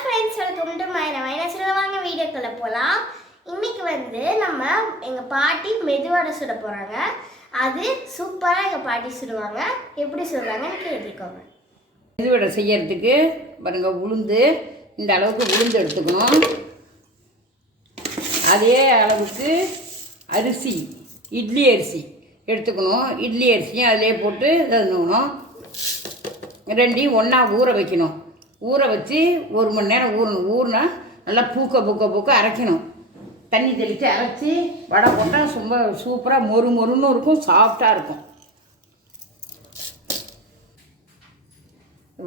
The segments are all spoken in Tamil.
ஃப்ரெண்ட்ஸோட வெல்கம் டு மைனா மைனா சொல்ல வாங்க வீடியோக்குள்ளே போகலாம் இன்னைக்கு வந்து நம்ம எங்கள் பாட்டி மெதுவடை சுட போகிறாங்க அது சூப்பராக எங்கள் பாட்டி சுடுவாங்க. எப்படி சுடுறாங்கன்னு கேட்டுக்கோங்க. மெதுவடை செய்யறதுக்கு பாருங்க உளுந்து. இந்த அளவுக்கு உளுந்து எடுத்துக்கணும். அதே அளவுக்கு அரிசி இட்லி அரிசி எடுத்துக்கணும். இட்லி அரிசியும் அதிலே போட்டு தந்துக்கணும் ரெண்டையும் ஒன்றா ஊற வைக்கணும். ஊற வச்சு ஒரு மணி நேரம் ஊறணும். ஊறினா நல்லா பூக்க பூக்க பூக்க அரைக்கணும். தண்ணி தெளித்து அரைச்சி வடை போட்டால் ரொம்ப சூப்பராக மொறு மொறுன்னு இருக்கும் சாஃப்டாக இருக்கும்.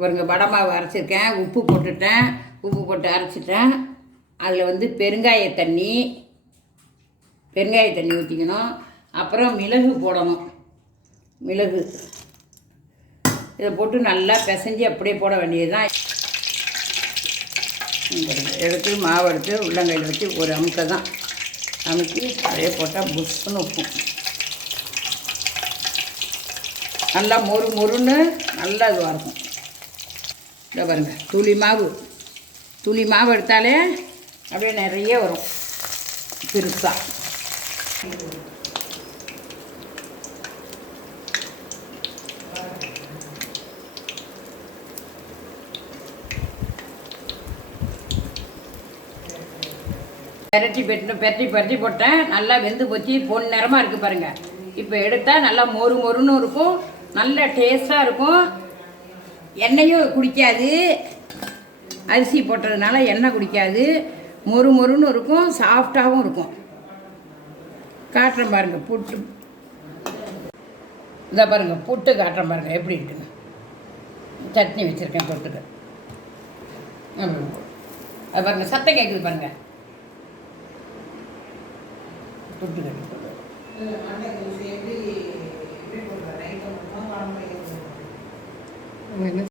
பாருங்க வடை மாவு அரைச்சிருக்கேன். உப்பு போட்டுட்டேன். உப்பு போட்டு அரைச்சிட்டேன். அதில் வந்து பெருங்காய தண்ணி. பெருங்காய தண்ணி ஊற்றிக்கணும் அப்புறம் மிளகு போடணும். மிளகு. இதை போட்டு நல்லா பிசைஞ்சு அப்படியே போட வேண்டியது தான் எடுத்து மாவு எடுத்து உள்ளங்கையில் வச்சு ஒரு அமுக்கை தான். அமுக்கி அதே போட்டால் புஷ்ஷுன்னு உப்பும். நல்லா மொறு மொறுன்னு நல்லா இதுவாக இருக்கும். இதை பாருங்கள் துளி மாவு. துளி மாவு எடுத்தாலே அப்படியே நிறைய வரும். பெருசாக பெரட்டி பெட்டு பெரட்டி பெரட்டி போட்டேன். நல்லா வெந்து போச்சு. பொன் நிறமாக இருக்குது பாருங்கள் இப்போ எடுத்தால் நல்லா மொறு மொறுன்னு இருக்கும். நல்ல டேஸ்ட்டாக இருக்கும். எண்ணெயும் குடிக்காது. அரிசி போட்டதுனால எண்ணெய் குடிக்காது. மொறு மொறுன்னு இருக்கும். சாஃப்டாகவும் இருக்கும். காட்டுறேன் பாருங்கள் புட்டு. இதை பாருங்கள் புட்டு காட்டுறேன் பாருங்கள் எப்படி இருக்குங்க சட்னி வச்சுருக்கேன் தொட்டுக்க அது பாருங்கள் சத்தம் கேட்குது பாருங்கள் புட்டு கட்டி